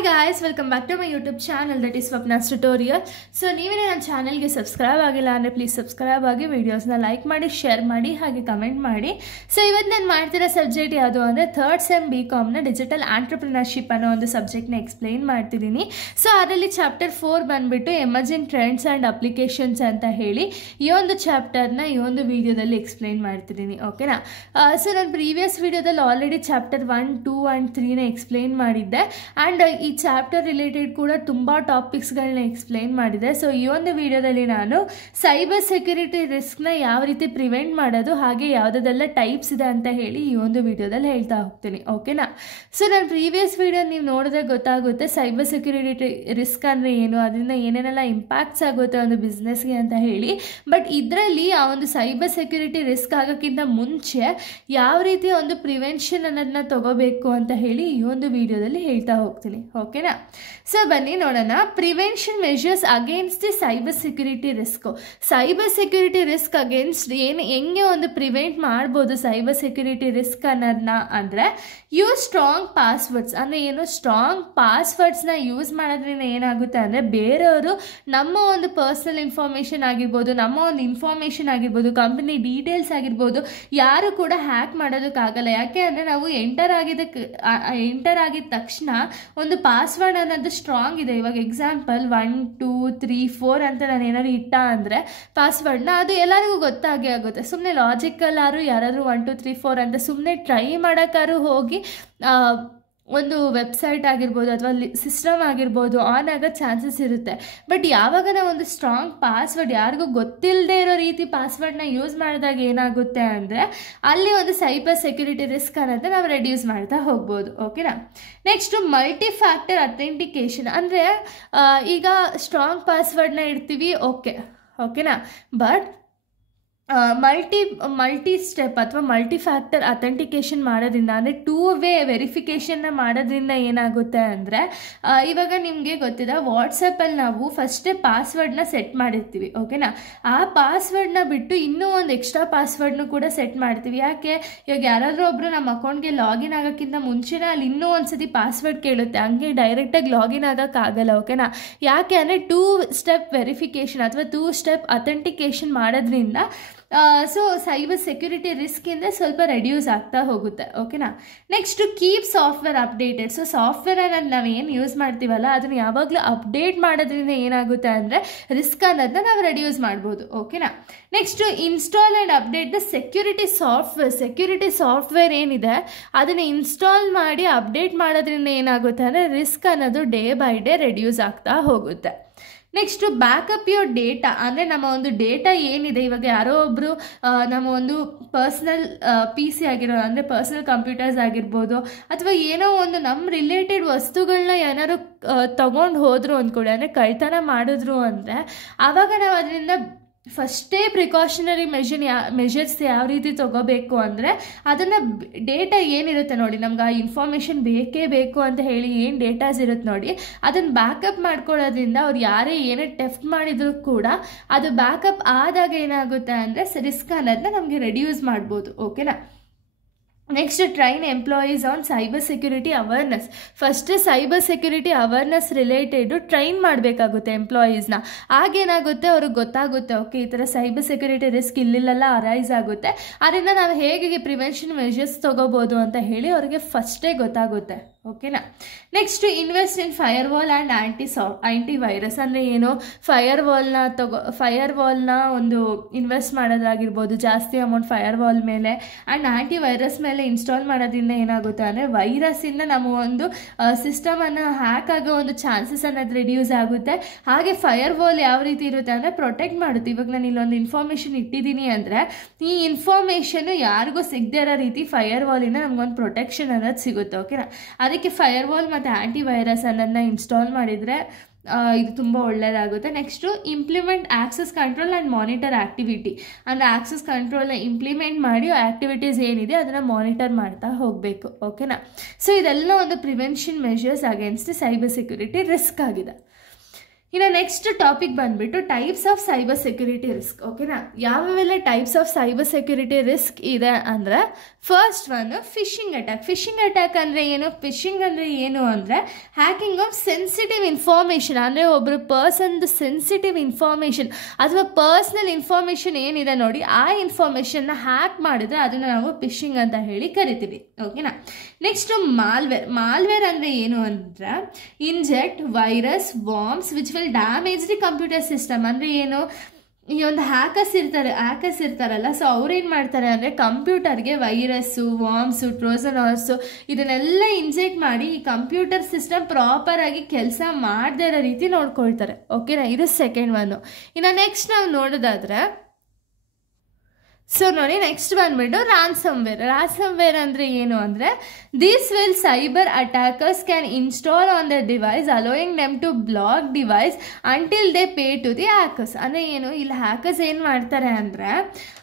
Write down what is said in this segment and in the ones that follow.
Hi guys, welcome back to my YouTube channel that is Swapna's Tutorial. So ನೀವೇನೇ ನನ್ನ ಚಾನೆಲ್ಗೆ subscribe ಆಗಿಲ್ಲ ಅಂದರೆ ಪ್ಲೀಸ್ ಸಬ್ಸ್ಕ್ರೈಬ್ ಆಗಿ ವಿಡಿಯೋಸ್ನ ಲೈಕ್ ಮಾಡಿ ಶೇರ್ ಮಾಡಿ ಹಾಗೆ ಕಮೆಂಟ್ ಮಾಡಿ. ಸೊ ಇವತ್ತು ನಾನು ಮಾಡ್ತಿರೋ ಸಬ್ಜೆಕ್ಟ್ ಯಾವುದು ಅಂದರೆ ಥರ್ಡ್ ಸೆಮ್ BComನ ಡಿಜಿಟಲ್ ಆಂಟ್ರಪ್ರಿನರ್ಶಿಪ್ ಅನ್ನೋ ಒಂದು ಸಬ್ಜೆಕ್ಟ್ನ ಎಕ್ಸ್ಪ್ಲೈನ್ ಮಾಡ್ತಿದ್ದೀನಿ. ಸೊ ಅದರಲ್ಲಿ ಚಾಪ್ಟರ್ 4 ಬಂದುಬಿಟ್ಟು ಎಮರ್ಜಿಂಗ್ ಟ್ರೆಂಡ್ಸ್ ಆ್ಯಂಡ್ ಅಪ್ಲಿಕೇಶನ್ಸ್ ಅಂತ ಹೇಳಿ ಈ ಒಂದು ಚಾಪ್ಟರ್ನ ಈ ಒಂದು ವಿಡಿಯೋದಲ್ಲಿ ಎಕ್ಸ್ಪ್ಲೈನ್ ಮಾಡ್ತಿದ್ದೀನಿ. ಓಕೆನಾ? ಸೊ ನಾನು ಪ್ರೀವಿಯಸ್ ವಿಡಿಯೋದಲ್ಲಿ ಆಲ್ರೆಡಿ ಚಾಪ್ಟರ್ 1, 2 ಆ್ಯಂಡ್ 3ನ ಎಕ್ಸ್ಪ್ಲೈನ್ ಮಾಡಿದ್ದೆ ಆ್ಯಂಡ್ ಈ ಚಾಪ್ಟರ್ ರಿಲೇಟೆಡ್ ಕೂಡ ತುಂಬ ಟಾಪಿಕ್ಸ್ಗಳನ್ನ ಎಕ್ಸ್ಪ್ಲೈನ್ ಮಾಡಿದೆ. ಸೊ ಈ ಒಂದು ವಿಡಿಯೋದಲ್ಲಿ ನಾನು ಸೈಬರ್ ಸೆಕ್ಯೂರಿಟಿ ರಿಸ್ಕ್ನ ಯಾವ ರೀತಿ ಪ್ರಿವೆಂಟ್ ಮಾಡೋದು ಹಾಗೆ ಯಾವುದೆಲ್ಲ ಟೈಪ್ಸ್ ಇದೆ ಅಂತ ಹೇಳಿ ಈ ಒಂದು ವಿಡಿಯೋದಲ್ಲಿ ಹೇಳ್ತಾ ಹೋಗ್ತೀನಿ. ಓಕೆನಾ? ಸೊ ನಾನು ಪ್ರೀವಿಯಸ್ ವಿಡಿಯೋ ನೀವು ನೋಡಿದ್ರೆ ಗೊತ್ತಾಗುತ್ತೆ ಸೈಬರ್ ಸೆಕ್ಯೂರಿಟಿ ರಿಸ್ಕ್ ಅಂದರೆ ಏನು, ಅದರಿಂದ ಏನೇನೆಲ್ಲ ಇಂಪ್ಯಾಕ್ಟ್ಸ್ ಆಗುತ್ತೆ ಒಂದು ಬಿಸ್ನೆಸ್ಗೆ ಅಂತ ಹೇಳಿ. ಬಟ್ ಇದರಲ್ಲಿ ಆ ಒಂದು ಸೈಬರ್ ಸೆಕ್ಯೂರಿಟಿ ರಿಸ್ಕ್ ಆಗೋಕ್ಕಿಂತ ಮುಂಚೆ ಯಾವ ರೀತಿ ಒಂದು ಪ್ರಿವೆನ್ಷನ್ ಅನ್ನೋದನ್ನ ತಗೋಬೇಕು ಅಂತ ಹೇಳಿ ಈ ಒಂದು ವಿಡಿಯೋದಲ್ಲಿ ಹೇಳ್ತಾ ಹೋಗ್ತೀನಿ. ಓಕೆನಾ? ಸೊ ಬನ್ನಿ ನೋಡೋಣ. Prevention measures against the cyber security risk. Cyber security risk against ಹೆಂಗೆ ಒಂದು ಪ್ರಿವೆಂಟ್ ಮಾಡ್ಬೋದು ಸೈಬರ್ ಸೆಕ್ಯೂರಿಟಿ ರಿಸ್ಕ್ ಅನ್ನೋದನ್ನ ಅಂದರೆ ಯೂಸ್ ಸ್ಟ್ರಾಂಗ್ ಪಾಸ್ವರ್ಡ್ಸ್. ಅಂದರೆ ಏನು, ಸ್ಟ್ರಾಂಗ್ ಪಾಸ್ವರ್ಡ್ಸ್ನ ಯೂಸ್ ಮಾಡೋದ್ರಿಂದ ಏನಾಗುತ್ತೆ ಅಂದರೆ ಬೇರೆಯವರು ನಮ್ಮ ಒಂದು ಪರ್ಸನಲ್ ಇನ್ಫಾರ್ಮೇಷನ್ ಆಗಿರ್ಬೋದು, ನಮ್ಮ ಒಂದು ಇನ್ಫಾರ್ಮೇಷನ್ ಆಗಿರ್ಬೋದು, ಕಂಪನಿ ಡೀಟೇಲ್ಸ್ ಆಗಿರ್ಬೋದು, ಯಾರು ಕೂಡ ಹ್ಯಾಕ್ ಮಾಡೋದಕ್ಕಾಗಲ್ಲ. ಯಾಕೆ ಅಂದರೆ ನಾವು ಎಂಟರ್ ಆಗಿದ್ದ ತಕ್ಷಣ ಒಂದು ಪಾಸ್ವರ್ಡ್ ಅನ್ನೋದು ಸ್ಟ್ರಾಂಗ್ ಇದೆ. ಇವಾಗ ಎಕ್ಸಾಂಪಲ್ 1 2 3 4 ಅಂತ ನಾನು ಏನಾದ್ರು ಇಟ್ಟ ಅಂದರೆ ಪಾಸ್ವರ್ಡ್ನ ಅದು ಎಲ್ಲರಿಗೂ ಗೊತ್ತಾಗೇ ಆಗುತ್ತೆ. ಸುಮ್ಮನೆ ಲಾಜಿಕಲ್ ಯಾರಾದರೂ 1 2 3 4 ಅಂತ ಸುಮ್ಮನೆ ಟ್ರೈ ಮಾಡೋಕ್ಕಾರು ಹೋಗಿ ಒಂದು ವೆಬ್ಸೈಟ್ ಆಗಿರ್ಬೋದು ಅಥವಾ ಸಿಸ್ಟಮ್ ಆಗಿರ್ಬೋದು ಆನ್ ಆಗೋ ಚಾನ್ಸಸ್ ಇರುತ್ತೆ. ಬಟ್ ಯಾವಾಗ ನಾವು ಒಂದು ಸ್ಟ್ರಾಂಗ್ ಪಾಸ್ವರ್ಡ್ ಯಾರಿಗೂ ಗೊತ್ತಿಲ್ಲದೆ ಇರೋ ರೀತಿ ಪಾಸ್ವರ್ಡ್ನ ಯೂಸ್ ಮಾಡಿದಾಗ ಏನಾಗುತ್ತೆ ಅಂದರೆ ಅಲ್ಲಿ ಒಂದು ಸೈಬರ್ ಸೆಕ್ಯೂರಿಟಿ ರಿಸ್ಕ್ ಅನ್ನೋದು ನಾವು ರೆಡ್ಯೂಸ್ ಮಾಡ್ತಾ ಹೋಗ್ಬೋದು. ಓಕೆನಾ? Next multi factor authentication. ಅಂದರೆ ಈಗ ಸ್ಟ್ರಾಂಗ್ ಪಾಸ್ವರ್ಡ್ನ ಇಡ್ತೀವಿ, ಓಕೆನಾ, ಬಟ್ ಮಲ್ಟಿ ಸ್ಟೆಪ್ ಅಥವಾ ಮಲ್ಟಿ ಫ್ಯಾಕ್ಟರ್ ಅಥೆಂಟಿಕೇಶನ್ ಮಾಡೋದ್ರಿಂದ ಅಂದರೆ 2 ವೇ ವೆರಿಫಿಕೇಷನ್ನ ಮಾಡೋದ್ರಿಂದ ಏನಾಗುತ್ತೆ ಅಂದರೆ ಇವಾಗ ನಿಮಗೆ ಗೊತ್ತಿದೆ ವಾಟ್ಸಪ್ಪಲ್ಲಿ ನಾವು ಫಸ್ಟೇ ಪಾಸ್ವರ್ಡ್ನ ಸೆಟ್ ಮಾಡಿರ್ತೀವಿ. ಓಕೆನಾ? ಆ ಪಾಸ್ವರ್ಡ್ನ ಬಿಟ್ಟು ಇನ್ನೂ ಒಂದು ಎಕ್ಸ್ಟ್ರಾ ಪಾಸ್ವರ್ಡ್ನು ಕೂಡ ಸೆಟ್ ಮಾಡ್ತೀವಿ. ಯಾಕೆ, ಇವಾಗ ಯಾರಾದರೂ ಒಬ್ಬರು ನಮ್ಮ ಅಕೌಂಟ್ಗೆ ಲಾಗಿನ್ ಆಗೋಕ್ಕಿಂತ ಮುಂಚೆನೇ ಅಲ್ಲಿ ಇನ್ನೂ ಒಂದು ಸತಿ ಪಾಸ್ವರ್ಡ್ ಕೇಳುತ್ತೆ, ಹಂಗೆ ಡೈರೆಕ್ಟಾಗಿ ಲಾಗಿನ್ ಆಗೋಕ್ಕಾಗಲ್ಲ. ಓಕೆನಾ? ಯಾಕೆ ಅಂದರೆ 2 ಸ್ಟೆಪ್ ವೆರಿಫಿಕೇಷನ್ ಅಥವಾ 2 ಸ್ಟೆಪ್ ಅಥೆಂಟಿಕೇಶನ್ ಮಾಡೋದ್ರಿಂದ ಸೊ ಸೈಬರ್ ಸೆಕ್ಯೂರಿಟಿ ರಿಸ್ಕಿಂದ ಸ್ವಲ್ಪ ರೆಡ್ಯೂಸ್ ಆಗ್ತಾ ಹೋಗುತ್ತೆ. ಓಕೆನಾ? Next keep software updated. So ಸಾಫ್ಟ್ವೇರನ್ನು ನಾವು ಏನು ಯೂಸ್ ಮಾಡ್ತೀವಲ್ಲ ಅದನ್ನು ಯಾವಾಗಲೂ ಅಪ್ಡೇಟ್ ಮಾಡೋದ್ರಿಂದ ಏನಾಗುತ್ತೆ ಅಂದರೆ ರಿಸ್ಕ್ ಅನ್ನೋದನ್ನ ನಾವು ರೆಡ್ಯೂಸ್ ಮಾಡ್ಬೋದು. ಓಕೆನಾ? Next install and update the security software ಏನಿದೆ ಅದನ್ನು ಇನ್ಸ್ಟಾಲ್ ಮಾಡಿ ಅಪ್ಡೇಟ್ ಮಾಡೋದ್ರಿಂದ ಏನಾಗುತ್ತೆ ಅಂದರೆ ರಿಸ್ಕ್ ಅನ್ನೋದು ಡೇ ಬೈ ಡೇ ರೆಡ್ಯೂಸ್ ಆಗ್ತಾ ಹೋಗುತ್ತೆ. Next backup your data. ಅಂದರೆ ನಮ್ಮ ಒಂದು ಡೇಟಾ ಏನಿದೆ, ಇವಾಗ ಯಾರೋ ಒಬ್ಬರು ನಮ್ಮ ಒಂದು ಪರ್ಸ್ನಲ್ PC ಆಗಿರೋ ಅಂದರೆ ಪರ್ಸ್ನಲ್ ಕಂಪ್ಯೂಟರ್ಸ್ ಆಗಿರ್ಬೋದು ಅಥವಾ ಏನೋ ಒಂದು ನಮ್ಮ ರಿಲೇಟೆಡ್ ವಸ್ತುಗಳನ್ನ ಏನಾದ್ರು ತಗೊಂಡು ಹೋದರು ಅಂದ್ಕೊಳ್ಳಿ, ಅಂದರೆ ಕಳ್ತನ ಮಾಡಿದ್ರು ಅಂದರೆ ಆವಾಗ ನಾವು ಅದರಿಂದ ಫಸ್ಟೇ ಪ್ರಿಕಾಷನರಿ ಮೆಷರ್ಸ್ ಯಾವ ರೀತಿ ತೊಗೋಬೇಕು ಅಂದರೆ ಅದನ್ನು ಡೇಟಾ ಏನಿರುತ್ತೆ ನೋಡಿ, ನಮ್ಗೆ ಆ ಇನ್ಫಾರ್ಮೇಷನ್ ಬೇಕೇ ಬೇಕು ಅಂತ ಹೇಳಿ ಏನು ಡೇಟಾಸ್ ಇರುತ್ತೆ ನೋಡಿ, ಅದನ್ನು ಬ್ಯಾಕಪ್ ಮಾಡ್ಕೊಳ್ಳೋದ್ರಿಂದ ಅವ್ರು ಯಾರೇ ಏನೇ ಟೆಫ್ಟ್ ಮಾಡಿದರೂ ಕೂಡ ಅದು ಬ್ಯಾಕಪ್ ಆದಾಗ ಏನಾಗುತ್ತೆ ಅಂದರೆ ರಿಸ್ಕ್ ಅನ್ನೋದನ್ನ ನಮಗೆ ರೆಡ್ಯೂಸ್ ಮಾಡ್ಬೋದು. ಓಕೆನಾ? Next train employees on cyber security awareness. First cyber security awareness related train ಮಾಡಬೇಕಾಗುತ್ತೆ ಎಂಪ್ಲಾಯೀಸ್ನ. ಆಗೇನಾಗುತ್ತೆ ಅವ್ರಿಗೆ ಗೊತ್ತಾಗುತ್ತೆ, ಓಕೆ ಈ ಥರ ಸೈಬರ್ ಸೆಕ್ಯೂರಿಟಿ ರಿಸ್ಕ್ ಇಲ್ಲೆಲ್ಲ ಅರೈಸ್ ಆಗುತ್ತೆ, ಅದರಿಂದ ನಾವು ಹೇಗೆ ಪ್ರಿವೆನ್ಷನ್ ಮೆಷರ್ಸ್ ತೊಗೋಬೋದು ಅಂತ ಹೇಳಿ ಅವ್ರಿಗೆ ಫಸ್ಟೇ ಗೊತ್ತಾಗುತ್ತೆ. ಓಕೆನಾ? Next invest in firewall and aunty virus. ಅಂದರೆ ಏನು, ಫೈರ್ವಾಲ್ನ ಒಂದು ಇನ್ವೆಸ್ಟ್ ಮಾಡೋದಾಗಿರ್ಬೋದು, ಜಾಸ್ತಿ ಅಮೌಂಟ್ ಫೈರ್ವಾಲ್ ಮೇಲೆ ಆ್ಯಂಡ್ ಆಂಟಿ ವೈರಸ್ ಮೇಲೆ ಇನ್ಸ್ಟಾಲ್ ಮಾಡೋದ್ರಿಂದ ಏನಾಗುತ್ತೆ ಅಂದರೆ ವೈರಸ್ಸಿಂದ ನಮ್ಮ ಒಂದು ಸಿಸ್ಟಮನ್ನು ಹ್ಯಾಕ್ ಆಗೋ ಒಂದು ಚಾನ್ಸಸ್ ಅನ್ನೋದು ರಿಡ್ಯೂಸ್ ಆಗುತ್ತೆ. ಹಾಗೆ ಫೈರ್ವಾಲ್ ಯಾವ ರೀತಿ ಇರುತ್ತೆ ಅಂದರೆ ಪ್ರೊಟೆಕ್ಟ್ ಮಾಡುತ್ತೆ. ಇವಾಗ ನಾನು ಇಲ್ಲೊಂದು ಇನ್ಫಾರ್ಮೇಷನ್ ಇಟ್ಟಿದ್ದೀನಿ ಅಂದರೆ ಈ ಇನ್ಫಾರ್ಮೇಷನ್ನು ಯಾರಿಗೂ ಸಿಗದೇ ಇರೋ ರೀತಿ ಫೈರ್ವಾಲಿಂದ ನಮಗೊಂದು ಪ್ರೊಟೆಕ್ಷನ್ ಅನ್ನೋದು ಸಿಗುತ್ತೆ. ಓಕೆನಾ? ಅದಕ್ಕೆ ಫೈರ್ವಾಲ್ ಮತ್ತು ಆ್ಯಂಟಿ ವೈರಸ್ ಅನ್ನೋದನ್ನ ಇನ್ಸ್ಟಾಲ್ ಮಾಡಿದರೆ ಇದು ತುಂಬ ಒಳ್ಳೆಯದಾಗುತ್ತೆ. Next implement access control and monitor activity. ಅಂದರೆ ಆಕ್ಸೆಸ್ ಕಂಟ್ರೋಲ್ನ ಇಂಪ್ಲಿಮೆಂಟ್ ಮಾಡಿ ಆ್ಯಕ್ಟಿವಿಟೀಸ್ ಏನಿದೆ ಅದನ್ನು ಮಾನಿಟರ್ ಮಾಡ್ತಾ ಹೋಗಬೇಕು. ಓಕೆನಾ? ಸೊ ಇದೆಲ್ಲ ಒಂದು prevention measures against cyber security risk ಆಗಿದೆ. ಇನ್ನು ನೆಕ್ಸ್ಟ್ ಟಾಪಿಕ್ ಬಂದ್ಬಿಟ್ಟು types of cyber security risk. ಓಕೆನಾ, ಯಾವ್ಯಾವೆಲ್ಲ types of cyber security risk ಇದೆ ಅಂದರೆ first one phishing attack. Phishing attack ಅಂದರೆ ಏನು? ಫಿಶಿಂಗ್ ಅಂದರೆ ಏನು ಅಂದರೆ ಹ್ಯಾಕಿಂಗ್ ಆಫ್ ಸೆನ್ಸಿಟಿವ್ ಇನ್ಫಾರ್ಮೇಷನ್, ಅಂದರೆ ಒಬ್ಬರು ಪರ್ಸನ್ದು ಸೆನ್ಸಿಟಿವ್ ಇನ್ಫಾರ್ಮೇಷನ್ ಅಥವಾ ಪರ್ಸ್ನಲ್ ಇನ್ಫಾರ್ಮೇಷನ್ ಏನಿದೆ ನೋಡಿ, ಆ ಇನ್ಫಾರ್ಮೇಷನ್ನ ಹ್ಯಾಕ್ ಮಾಡಿದ್ರೆ ಅದನ್ನು ನಾವು ಫಿಶಿಂಗ್ ಅಂತ ಹೇಳಿ ಕರಿತೀವಿ. ಓಕೆನಾ. Next malware. ಮಾಲ್ವೇರ್ ಅಂದರೆ ಏನು ಅಂದರೆ inject virus warms which will damage the computer system. ಅಂದರೆ ಏನು, ಈ ಒಂದು ಹ್ಯಾಕರ್ಸ್ ಇರ್ತಾರಲ್ಲ, ಸೊ ಅವ್ರೇನು ಮಾಡ್ತಾರೆ ಅಂದರೆ ಕಂಪ್ಯೂಟರ್ಗೆ ವೈರಸ್ಸು, ವಾರ್ಮ್ಸು, ಟ್ರೋಜನ್ ಹಾರ್ಸು ಇದನ್ನೆಲ್ಲ ಇಂಜೆಕ್ಟ್ ಮಾಡಿ ಈ ಕಂಪ್ಯೂಟರ್ ಸಿಸ್ಟಮ್ ಪ್ರಾಪರಾಗಿ ಕೆಲಸ ಮಾಡದೇ ಇರೋ ರೀತಿ ನೋಡ್ಕೊಳ್ತಾರೆ. ಓಕೆನಾ, ಇದು ಸೆಕೆಂಡ್ ಒನ್ನು. ಇನ್ನು ನೆಕ್ಸ್ಟ್ ನಾವು ನೋಡೋದಾದರೆ ಸೊ ನೋಡಿ, ನೆಕ್ಸ್ಟ್ ಬಂದ್ಬಿಟ್ಟು ರಾನ್ಸಮ್ವೇರ್. ರಾನ್ಸಮ್ವೇರ್ ಅಂದರೆ ಏನು ಅಂದರೆ this will cyber attackers can install on the device allowing them to block device until they pay to the hackers. ಅಂದರೆ ಏನು, ಇಲ್ಲಿ ಹ್ಯಾಕರ್ಸ್ ಏನು ಮಾಡ್ತಾರೆ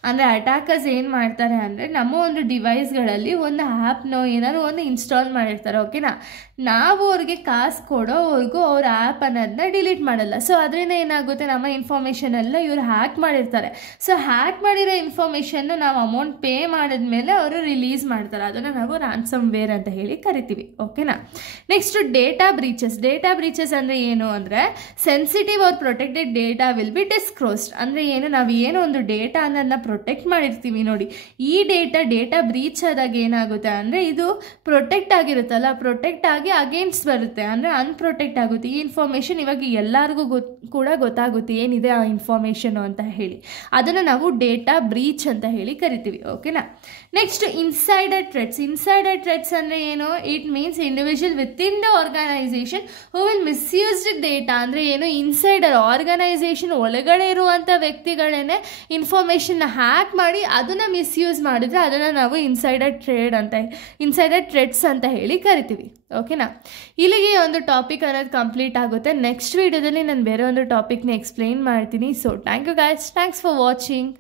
ಅಂದರೆ ಅಟ್ಯಾಕರ್ಸ್ ಏನು ಮಾಡ್ತಾರೆ ಅಂದರೆ ನಮ್ಮ ಒಂದು ಡಿವೈಸ್ಗಳಲ್ಲಿ ಒಂದು ಆ್ಯಪ್ನೋ ಏನಾದ್ರು ಒಂದು ಇನ್ಸ್ಟಾಲ್ ಮಾಡಿರ್ತಾರೆ. ಓಕೆನಾ, ನಾವು ಅವ್ರಿಗೆ ಕಾಸು ಕೊಡೋವರೆಗೂ ಅವ್ರ ಆ್ಯಪ್ ಅನ್ನೋದನ್ನ ಡಿಲೀಟ್ ಮಾಡಲ್ಲ. ಸೊ ಅದರಿಂದ ಏನಾಗುತ್ತೆ, ನಮ್ಮ ಇನ್ಫಾರ್ಮೇಷನ್ ಎಲ್ಲ ಇವರು ಹ್ಯಾಕ್ ಮಾಡಿರ್ತಾರೆ. ಸೊ ಹ್ಯಾಕ್ ಮಾಡಿರೋ ಇನ್ಫಾರ್ಮೇಷನ್ನು ನಾವು ಅಮೌಂಟ್ ಪೇ ಮಾಡಿದ್ಮೇಲೆ ಅವರು ರಿಲೀಸ್ ಮಾಡ್ತಾರೆ. ಅದನ್ನು ನಾವು ರಾನ್ಸಮ್ವೇರ್ ಅಂತ ಹೇಳಿ ಕರಿತೀವಿ. ಓಕೆನಾ. Next data breaches. Data breaches ಅಂದರೆ ಏನು ಅಂದರೆ sensitive or protected data will be disclosed. ಅಂದರೆ ಏನು, ನಾವು ಏನೋ ಒಂದು ಡೇಟಾ ಅನ್ನೋದನ್ನ ಪ್ರೊಟೆಕ್ಟ್ ಮಾಡಿರ್ತೀವಿ ನೋಡಿ, ಈ ಡೇಟಾ ಬ್ರೀಚ್ ಆದಾಗ ಏನಾಗುತ್ತೆ ಅಂದರೆ ಇದು ಪ್ರೊಟೆಕ್ಟ್ ಆಗಿರುತ್ತಲ್ಲ, ಪ್ರೊಟೆಕ್ಟ್ ಆಗಿ ಅಗೇನ್ಸ್ಟ್ ಬರುತ್ತೆ, ಅಂದರೆ ಅನ್ಪ್ರೊಟೆಕ್ಟ್ ಆಗುತ್ತೆ. ಈ ಇನ್ಫಾರ್ಮೇಷನ್ ಇವಾಗ ಎಲ್ಲರಿಗೂ ಕೂಡ ಗೊತ್ತಾಗುತ್ತೆ ಏನಿದೆ ಆ ಇನ್ಫಾರ್ಮೇಷನು ಅಂತ ಹೇಳಿ. ಅದನ್ನು ನಾವು ಡೇಟಾ ಬ್ರೀಚ್ ಅಂತ ಹೇಳಿ ಕರಿತೀವಿ. ಓಕೆನಾ. Next insider threats. Insider threats ಅಂದರೆ ಏನು, it means individual with in the organization who will misuse the data. ಅಂದರೆ ಏನು, ಇನ್ಸೈಡರ್ ಆರ್ಗನೈಸೇಷನ್ ಒಳಗಡೆ ಇರುವಂಥ ವ್ಯಕ್ತಿಗಳೇನೆ ಇನ್ಫಾರ್ಮೇಷನ್ನ ಹ್ಯಾಕ್ ಮಾಡಿ ಅದನ್ನು ಮಿಸ್ಯೂಸ್ ಮಾಡಿದ್ರೆ ಅದನ್ನು ನಾವು ಇನ್ಸೈಡರ್ ಥ್ರೆಟ್ಸ್ ಅಂತ ಹೇಳಿ ಕರಿತೀವಿ. ಓಕೆನಾ. ಇಲ್ಲಿಗೆ ಒಂದು ಟಾಪಿಕ್ ಅನ್ನೋದು ಕಂಪ್ಲೀಟ್ ಆಗುತ್ತೆ. ನೆಕ್ಸ್ಟ್ ವಿಡಿಯೋದಲ್ಲಿ ನಾನು ಬೇರೆ ಒಂದು ಟಾಪಿಕ್ನ ಎಕ್ಸ್ಪ್ಲೈನ್ ಮಾಡ್ತೀನಿ. So thank you guys, thanks for watching.